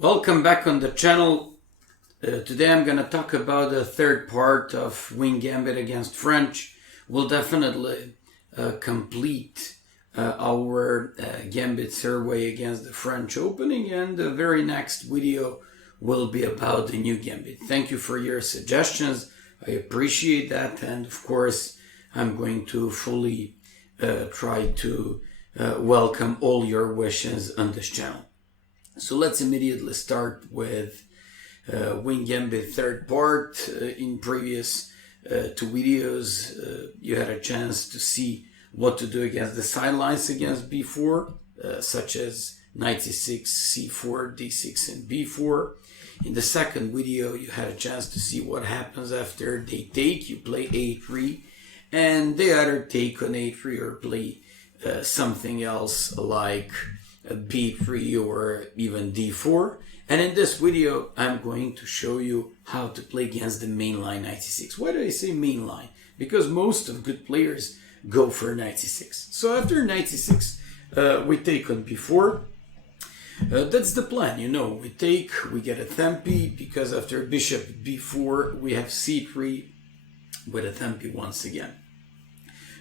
Welcome back on the channel. Today I'm going to talk about the third part of Win Gambit against French. We'll definitely complete our Gambit survey against the French opening, and the very next video will be about the new Gambit. Thank you for your suggestions. I appreciate that, and of course I'm going to fully try to welcome all your wishes on this channel. So let's immediately start with Win Gambit third part. In previous two videos, you had a chance to see what to do against the sidelines against b4, such as knight c6, c4, d6, and b4. In the second video, you had a chance to see what happens after they take. You play a3, and they either take on a3 or play something else like b3 or even d4. And in this video I'm going to show you how to play against the main line knight c6. Why do I say main line? Because most of good players go for knight c6. So after knight c6 we take on b4. That's the plan, you know. We take, we get a tempi, because after bishop b4 we have c3 with a tempi once again.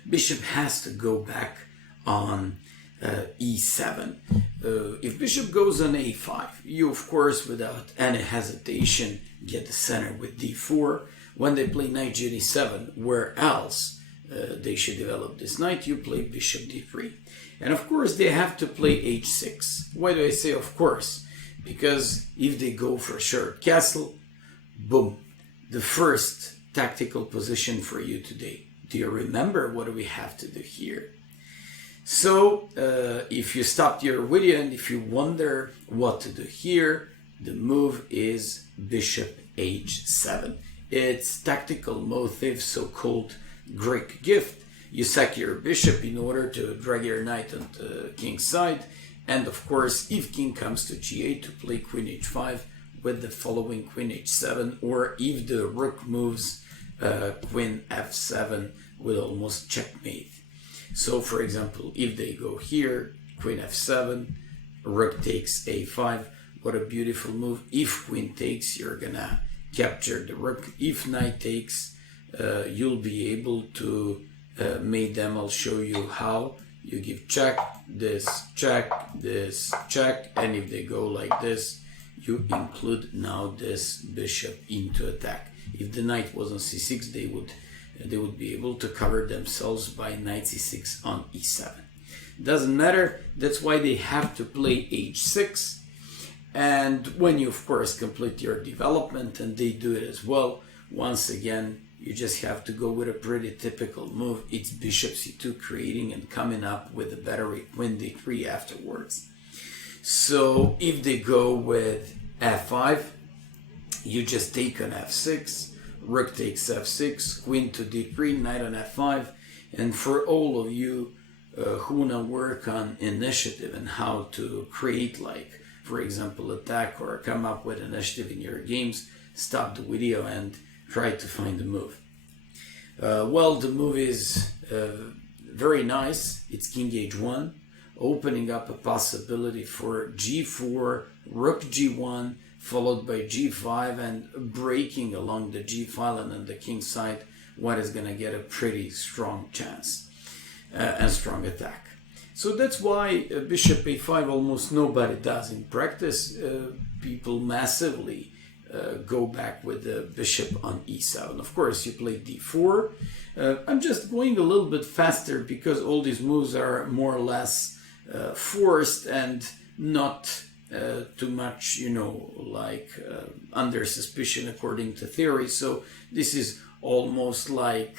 Bishop has to go back on e7. If bishop goes on a5, you of course without any hesitation get the center with d4. When they play knight g7, where else they should develop this knight, you play bishop d3. And of course they have to play h6. Why do I say of course? Because if they go for a short castle, boom, the first tactical position for you today. Do you remember what we have to do here? So if you stopped your video and if you wonder what to do here, the move is bishop h7. It's tactical motive, so-called Greek gift. You sack your bishop in order to drag your knight on the king's side, and of course if king comes to g8, to play queen h5 with the following queen h7, or if the rook moves queen f7 with almost checkmate. So for example, if they go here, queen f7, rook takes a5, what a beautiful move. If queen takes, you're gonna capture the rook. If knight takes, you'll be able to mate them. I'll show you how. You give check, this, check, and if they go like this, you include now this bishop into attack. If the knight was on c6, they would be able to cover themselves by knight c6 on e7. Doesn't matter, that's why they have to play h6. And when you of course complete your development, and they do it as well, once again you just have to go with a pretty typical move. It's bishop c2, creating and coming up with a better queen d3 afterwards. So if they go with f5, you just take on f6, rook takes f6, queen to d3, knight on f5. And for all of you who wanna work on initiative and how to create, like for example attack or come up with initiative in your games, stop the video and try to find the move. Well, the move is very nice. It's king h1, opening up a possibility for g4, rook g1, followed by g5, and breaking along the g file, and on the king side white is gonna get a pretty strong chance and strong attack. So that's why bishop a5 almost nobody does in practice. People massively go back with the bishop on e7. Of course you play d4. I'm just going a little bit faster because all these moves are more or less forced and not too much, you know, like under suspicion according to theory. So this is almost like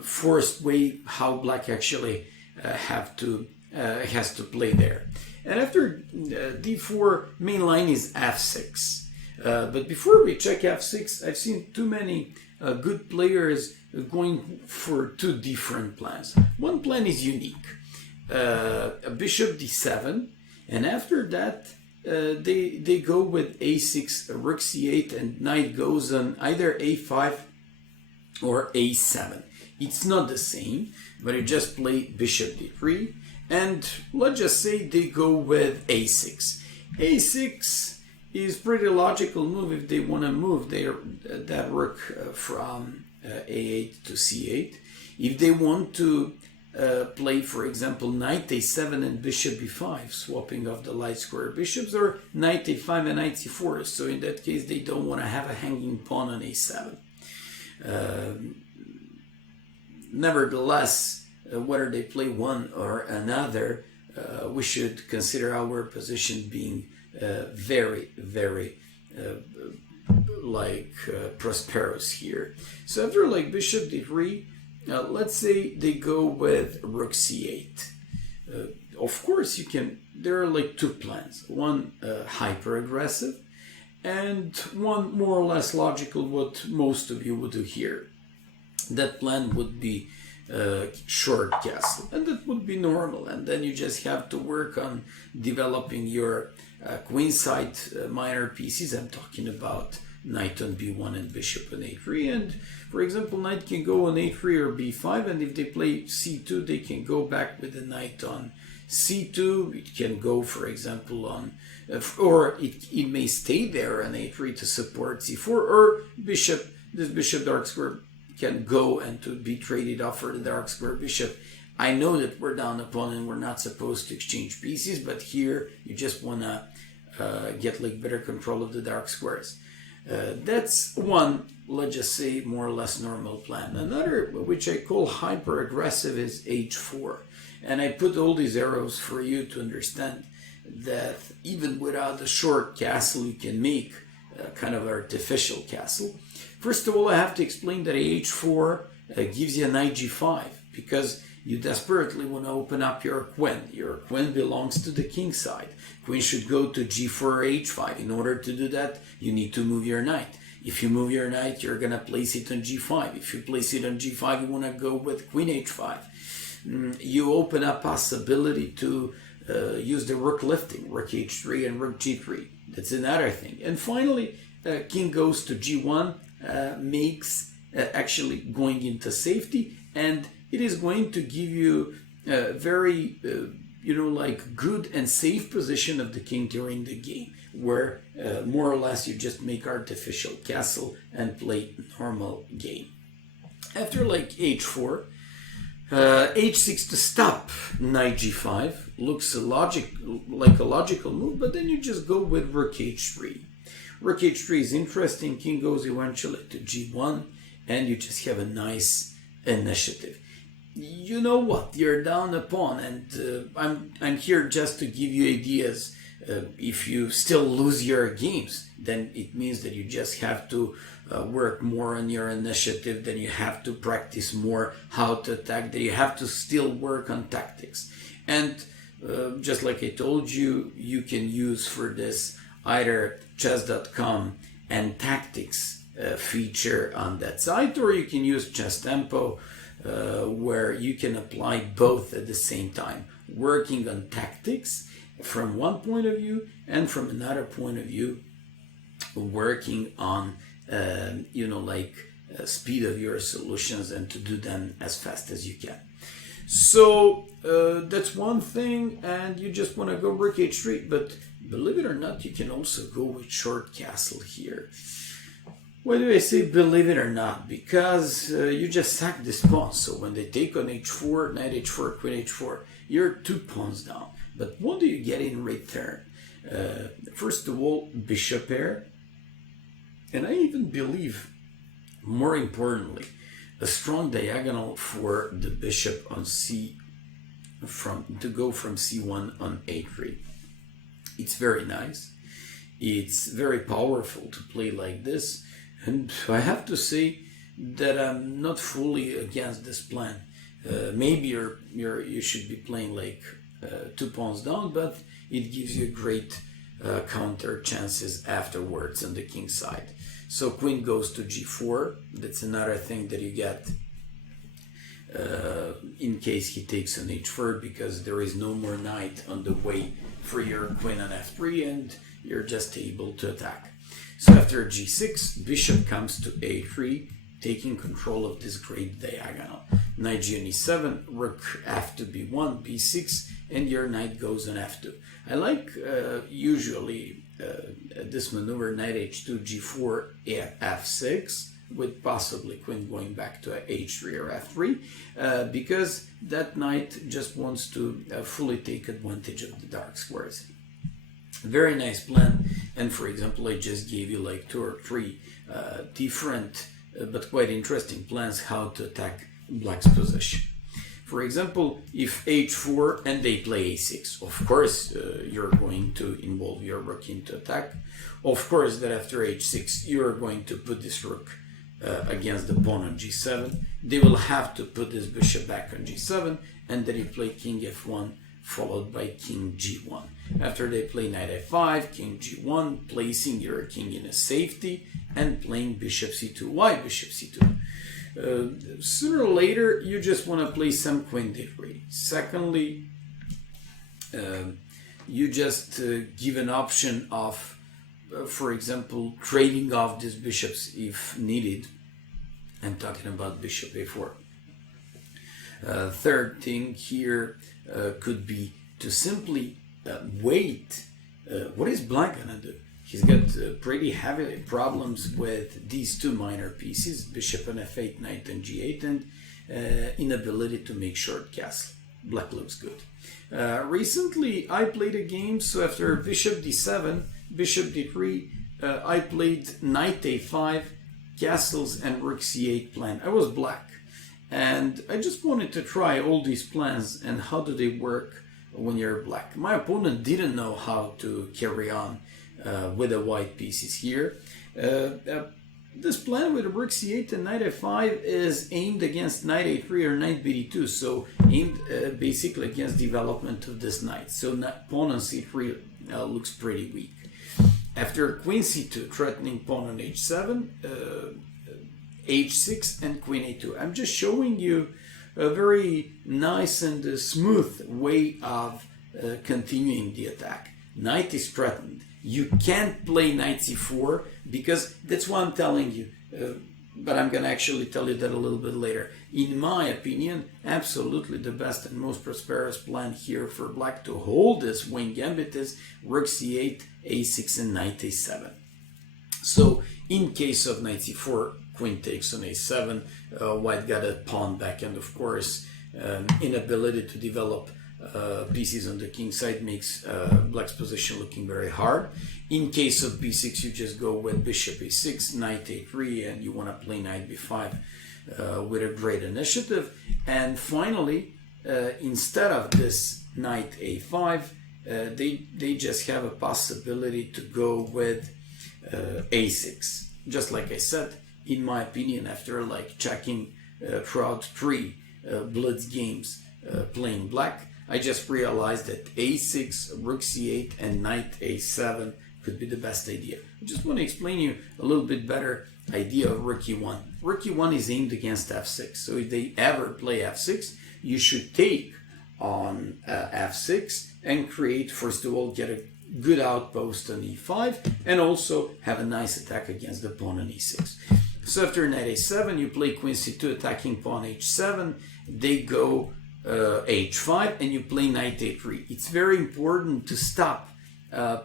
forced way how black actually has to play there. And after d4, main line is f6. But before we check f6, I've seen too many good players going for two different plans. One plan is unique, a bishop d7, and after that they go with a6, rook c8, and knight goes on either a5 or a7. It's not the same, but you just play bishop d3, and let's just say they go with a6. a6 is pretty logical move if they want to move that rook from a8 to c8. If they want to play, for example, knight a7 and bishop b5, swapping off the light square bishops, or knight a5 and knight c4. So in that case, they don't want to have a hanging pawn on a7. Nevertheless, whether they play one or another, we should consider our position being very, very prosperous here. So after like bishop d3, let's say they go with rook c8. Of course, you can. There are like two plans. One hyper aggressive, and one more or less logical. What most of you would do here. That plan would be short castle, and that would be normal. And then you just have to work on developing your queenside minor pieces. I'm talking about knight on b1 and bishop on a3. And for example, knight can go on a3 or b5, and if they play c2, they can go back with the knight on c2. It can go, for example, on, or it may stay there on a3 to support c4, or this bishop dark square can go and to be traded off for the dark square bishop. I know that we're down a pawn and we're not supposed to exchange pieces, but here you just want to get like better control of the dark squares. That's one, let's just say, more or less normal plan. Another, which I call hyper aggressive, is h4. And I put all these arrows for you to understand that even without a short castle, you can make a kind of artificial castle. First of all, I have to explain that h4 gives you a knight g5, because you desperately want to open up your queen. Your queen belongs to the king side. Queen should go to g4 or h5. In order to do that, you need to move your knight. If you move your knight, you're going to place it on g5. If you place it on g5, you want to go with queen h5. You open up possibility to use the rook lifting, rook h3 and rook g3. That's another thing. And finally, king goes to g1, makes actually going into safety, and it is going to give you a very, like good and safe position of the king during the game, where more or less you just make artificial castle and play normal game. After like h4, h6 to stop knight g5 looks like a logical move, but then you just go with rook h3. Rook h3 is interesting. King goes eventually to g1, and you just have a nice initiative. You know what? You're down a pawn, and I'm here just to give you ideas. If you still lose your games, then it means that you just have to work more on your initiative, then you have to practice more how to attack, that you have to still work on tactics. And just like I told you, you can use for this either chess.com and tactics feature on that site, or you can use Chess Tempo, where you can apply both at the same time, working on tactics from one point of view, and from another point of view, working on speed of your solutions, and to do them as fast as you can. So that's one thing, and you just want to go rook h3, but believe it or not, you can also go with short castle here. Why do I say believe it or not? Because you just sack this pawn. So when they take on h4, knight h4, queen h4, you're 2 pawns down. But what do you get in return? First of all, bishop pair. And I even believe, more importantly, a strong diagonal for the bishop on to go from c1 on a3. It's very nice. It's very powerful to play like this. And I have to say that I'm not fully against this plan. Maybe you should be playing like 2 pawns down, but it gives you great counter chances afterwards on the king side. So queen goes to g4. That's another thing that you get in case he takes on h4, because there is no more knight on the way for your queen on f3, and you're just able to attack. So after g6, bishop comes to a3, taking control of this great diagonal. Knight g7, rook f2, b1, b6, and your knight goes on f2. I like usually this maneuver, knight h2, g4, f6, with possibly queen going back to h3 or f3, because that knight just wants to fully take advantage of the dark squares. Very nice plan, and for example, I just gave you like 2 or 3 different but quite interesting plans how to attack black's position. For example, if h4 and they play a6, of course you're going to involve your rook into attack. Of course that after h6 you're going to put this rook against the pawn on g7. They will have to put this bishop back on g7, and then you play king f1 followed by king g1. After they play knight f5, king g1, placing your king in a safety, and playing bishop c2. Why bishop c2? Sooner or later you just want to play some queen d3. Secondly, you just give an option of, for example, trading off these bishops if needed. I'm talking about bishop a4. Third thing here could be to simply wait. What is black gonna do? He's got pretty heavy problems with these 2 minor pieces, bishop on f8, knight on g8, and inability to make short castle. Black looks good. Recently I played a game, so after bishop d7, bishop d3, I played knight a5, castles, and rook c8 plan. I was black, and I just wanted to try all these plans and how do they work when you're black. My opponent didn't know how to carry on with the white pieces here. This plan with rook c8 and knight f5 is aimed against knight a3 or knight bd2, so aimed basically against development of this knight. So pawn on c3 looks pretty weak. After queen c2, threatening pawn on h7, h6, and queen a2. I'm just showing you a very nice and smooth way of continuing the attack. Knight is threatened. You can't play knight c4 because that's what I'm telling you. But I'm going to actually tell you that a little bit later. In my opinion, absolutely the best and most prosperous plan here for black to hold this wing gambit is rook c8, a6, and knight a7. So in case of knight c4, queen takes on a7, white got a pawn back, and of course inability to develop pieces on the king side makes black's position looking very hard. In case of b6, you just go with bishop a6, knight a3, and you want to play knight b5 with a great initiative. And finally, instead of this knight a5, they just have a possibility to go with a6. Just like I said, in my opinion, after like checking throughout 3 blitz games playing black, I just realized that a6, rook c8, and knight a7 could be the best idea. I just want to explain you a little bit better idea of rook e1. Rook e1 is aimed against f6, so if they ever play f6, you should take on f6 and create, first of all, get a good outpost on e5, and also have a nice attack against the pawn on e6. So after knight a7, you play queen c2, attacking pawn h7, they go h5, and you play knight a3. It's very important to stop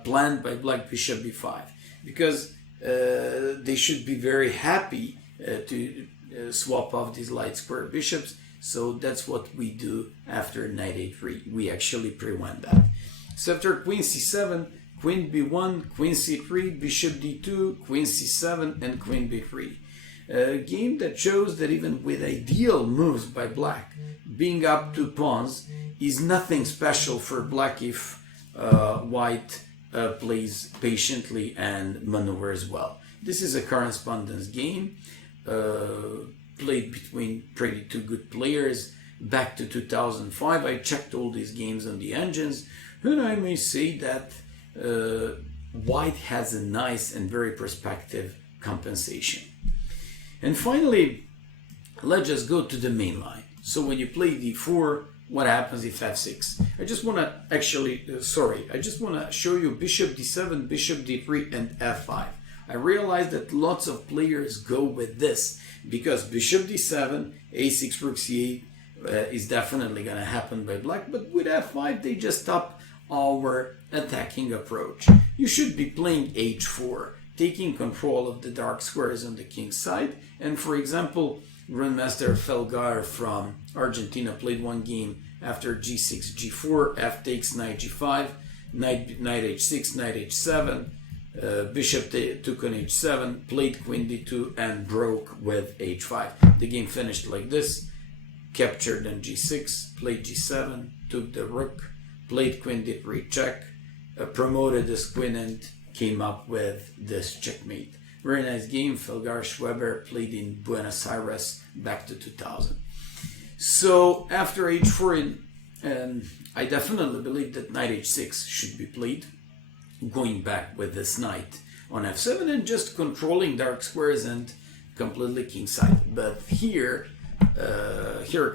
plan by black bishop b5, because they should be very happy to swap off these light square bishops. So that's what we do after knight a3. We actually prevent that. So after queen c7, queen b1, queen c3, bishop d2, queen c7, and queen b3. A game that shows that even with ideal moves by black, being up 2 pawns is nothing special for black if white plays patiently and maneuvers well. This is a correspondence game played between pretty 2 good players back to 2005. I checked all these games on the engines, and I may say that white has a nice and very prospective compensation. And finally, let's just go to the main line. So when you play d4, what happens if f6? I just want to actually, I just want to show you bishop d7, bishop d3, and f5. I realized that lots of players go with this because bishop d7, a6, rook c8 is definitely going to happen by black, but with f5 they just stop our attacking approach. You should be playing h4, taking control of the dark squares on the king's side. And for example, Grandmaster Felgar from Argentina played one game after g6, g4, f takes, knight g5, knight h6, knight h7, bishop took on h7, played queen d2 and broke with h5. The game finished like this: captured on g6, played g7, took the rook, played queen d3 check, promoted this queen and came up with this checkmate. Very nice game. Felgar Schweber played in Buenos Aires back to 2000. So after h4, I definitely believe that knight h6 should be played, going back with this knight on f7 and just controlling dark squares and completely kingside. But here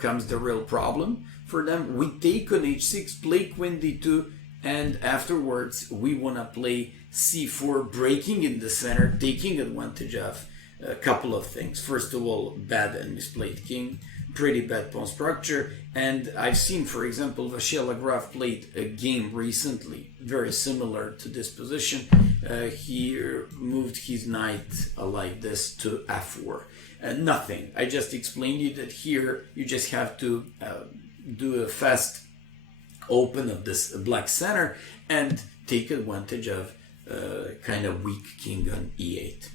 comes the real problem for them. We take on h6, play queen d2, and afterwards we want to play c4, breaking in the center, taking advantage of a couple of things. First of all, bad and misplayed king, pretty bad pawn structure. And I've seen, for example, Vasyl Lagraf played a game recently very similar to this position. He moved his knight like this to f4. Nothing. I just explained you that here you just have to do a fast open of this black center and take advantage of kind of weak king on e8.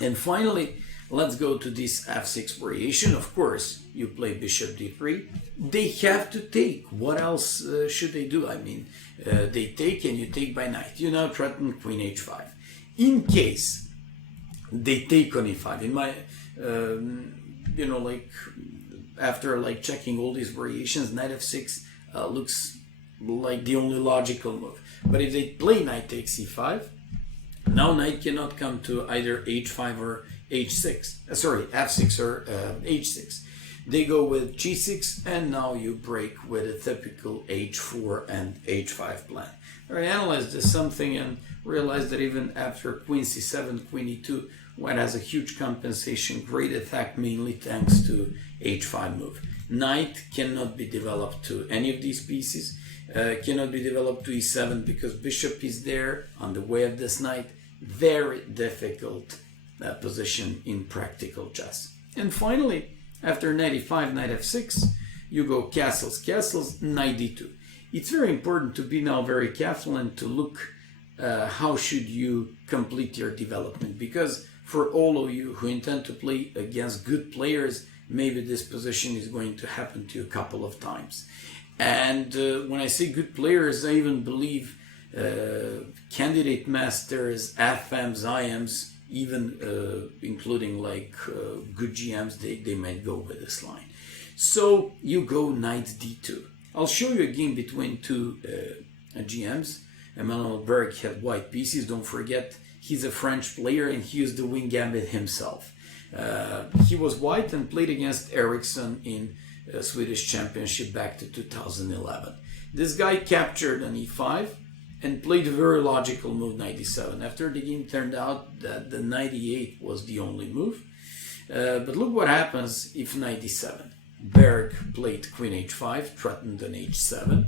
And finally, let's go to this f6 variation. Of course, you play bishop d3. They have to take. What else should they do? I mean, they take and you take by knight. You now threaten queen h5. In case they take on e5, in my, after checking all these variations, knight f6 looks like the only logical move. But if they play knight takes e5, now knight cannot come to either h5 or h6, f6 or h6. They go with g6, and now you break with a typical h4 and h5 plan. I analyzed this something and realized that even after queen c7, queen e2, white has a huge compensation, great attack, mainly thanks to h5 move. Knight cannot be developed to any of these pieces, cannot be developed to e7 because bishop is there on the way of this knight. Very difficult position in practical chess. And finally, after knight e5, knight f6, you go castles, castles, knight d2. It's very important to be now very careful and to look how should you complete your development, because for all of you who intend to play against good players, maybe this position is going to happen to you a couple of times. And when I say good players, I even believe candidate masters, FMs, IMs, even including good GMs, they might go with this line. So you go knight d2. I'll show you a game between two GMs. Emmanuel Berg had white pieces. Don't forget, he's a French player and he used the wing gambit himself. He was white and played against Eriksson in Swedish Championship back to 2011. This guy captured on e5 and played a very logical move, knight d7. After the game turned out that the knight e8 was the only move. But look what happens if knight d7. Berg played queen h5, threatened on h7.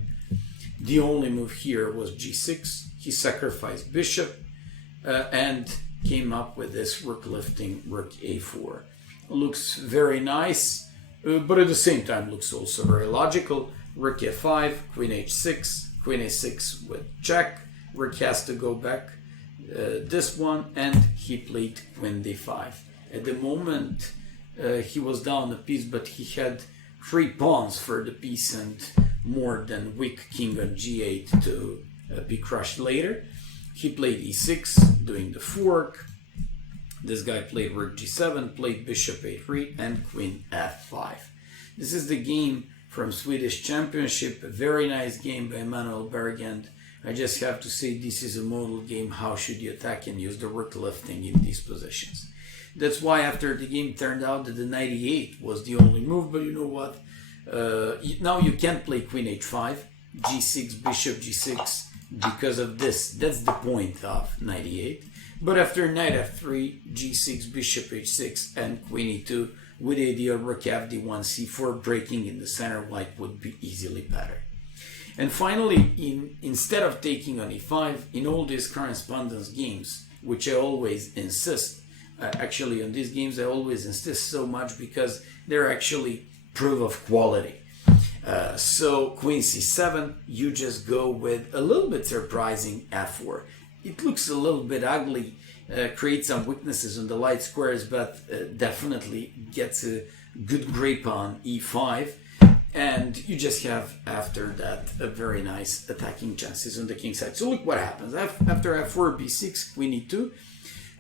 The only move here was g6. He sacrificed bishop and came up with this rook lifting, rook a4. Looks very nice, but at the same time looks also very logical. Rook f5, queen h6, queen a6 with check. Rook has to go back this one, and he played queen d5. At the moment, he was down a piece, but he had 3 pawns for the piece and more than weak king on g8 to be crushed later. He played e6, doing the fork. This guy played rook g7, played bishop a3, and queen f5. This is the game from Swedish Championship. A very nice game by Emmanuel Berg, and I just have to say this is a model game. How should you attack and use the rook lifting in these positions? That's why after the game turned out that the knight e8 was the only move, but you know what? Now you can't play queen h5, g6, bishop g6 because of this. That's the point of knight e8. But after knight f3, g6, bishop h6, and queen e2, with the idea of rook f d1, c4, breaking in the center, white would be easily better. And finally, instead of taking on e5, in all these correspondence games, which I always insist, actually on these games I always insist so much because they're actually proof of quality. So queen c7, you just go with a little bit surprising f4. It looks a little bit ugly, creates some weaknesses on the light squares, but definitely gets a good grip on e5. And you just have, after that, a very nice attacking chances on the king side. So look what happens. After f4, b6, queen e2.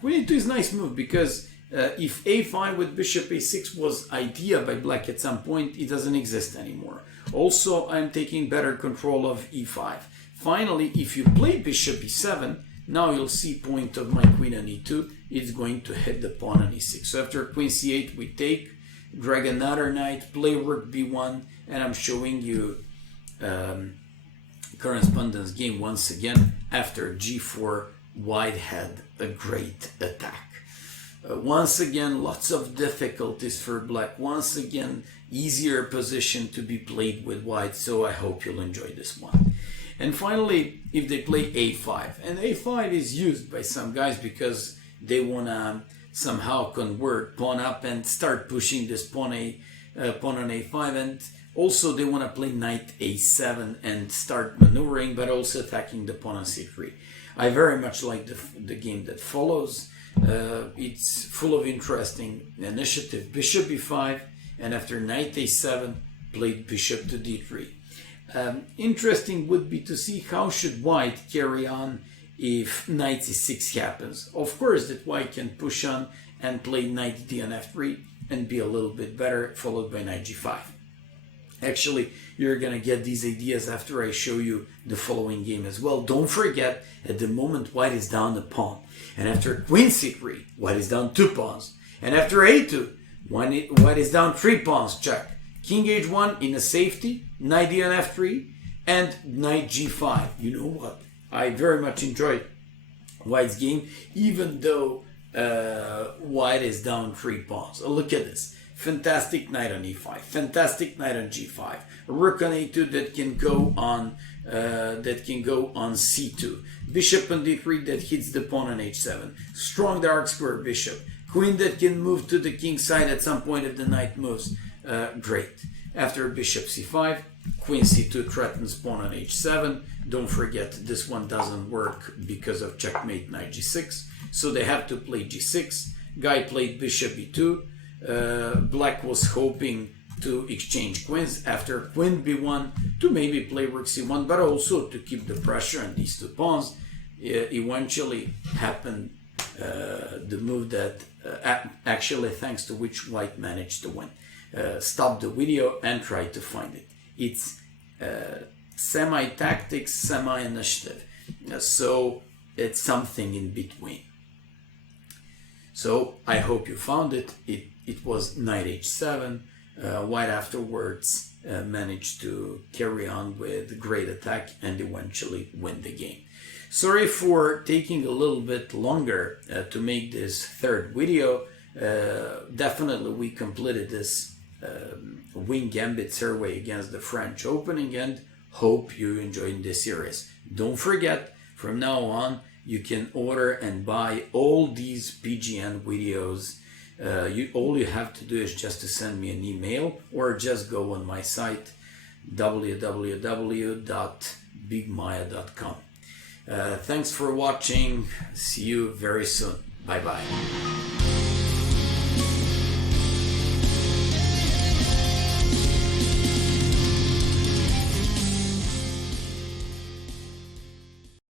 Queen e2 is a nice move because if a5 with bishop a6 was idea by black at some point, it doesn't exist anymore. Also, I'm taking better control of e5. Finally, if you play bishop e7, now you'll see point of my queen on e2. It's going to hit the pawn on e6. So after queen c8, we take, drag another knight, play rook b1, and I'm showing you correspondence game once again. After g4, white had a great attack. Once again, lots of difficulties for black. Once again, easier position to be played with white, so I hope you'll enjoy this one. And finally, if they play a5, and a5 is used by some guys because they want to somehow convert pawn up and start pushing this pawn on a5, and also they want to play knight a7 and start maneuvering, but also attacking the pawn on c3. I very much like the game that follows. It's full of interesting initiative. Bishop b5, and after knight a7, played bishop to d3. Interesting would be to see how should white carry on if knight c6 happens. Of course, that white can push on and play knight d on f3 and be a little bit better, followed by knight g5. Actually, you're gonna get these ideas after I show you the following game as well. Don't forget, at the moment, white is down a pawn. And after queen c3, white is down 2 pawns. And after a2, white is down 3 pawns, check. King h1 in a safety, knight d on f3, and knight g5. You know what? I very much enjoyed white's game, even though white is down 3 pawns. Oh, look at this. Fantastic knight on e5, fantastic knight on g5, rook on a2 that can go on c2, bishop on d3 that hits the pawn on h7, strong dark square bishop, queen that can move to the king side at some point if the knight moves. Great. After bishop c5, queen c2 threatens pawn on h7. Don't forget, this one doesn't work because of checkmate knight g6, so they have to play g6. Guy played bishop e2. Black was hoping to exchange queens after queen b1 to maybe play rook c1, but also to keep the pressure on these 2 pawns. Eventually happened the move that actually, thanks to which white managed to win. Stop the video and try to find it. It's semi-tactics, semi-initiative, so it's something in between. So I hope you found it. It was knight h7. White afterwards managed to carry on with great attack and eventually win the game. Sorry for taking a little bit longer to make this third video. Definitely we completed this Win Gambit survey against the French opening, and hope you enjoyed this series. Don't forget, from now on you can order and buy all these PGN videos. All you have to do is just to send me an email or just go on my site www.bigmaya.com. Thanks for watching. See you very soon. Bye bye.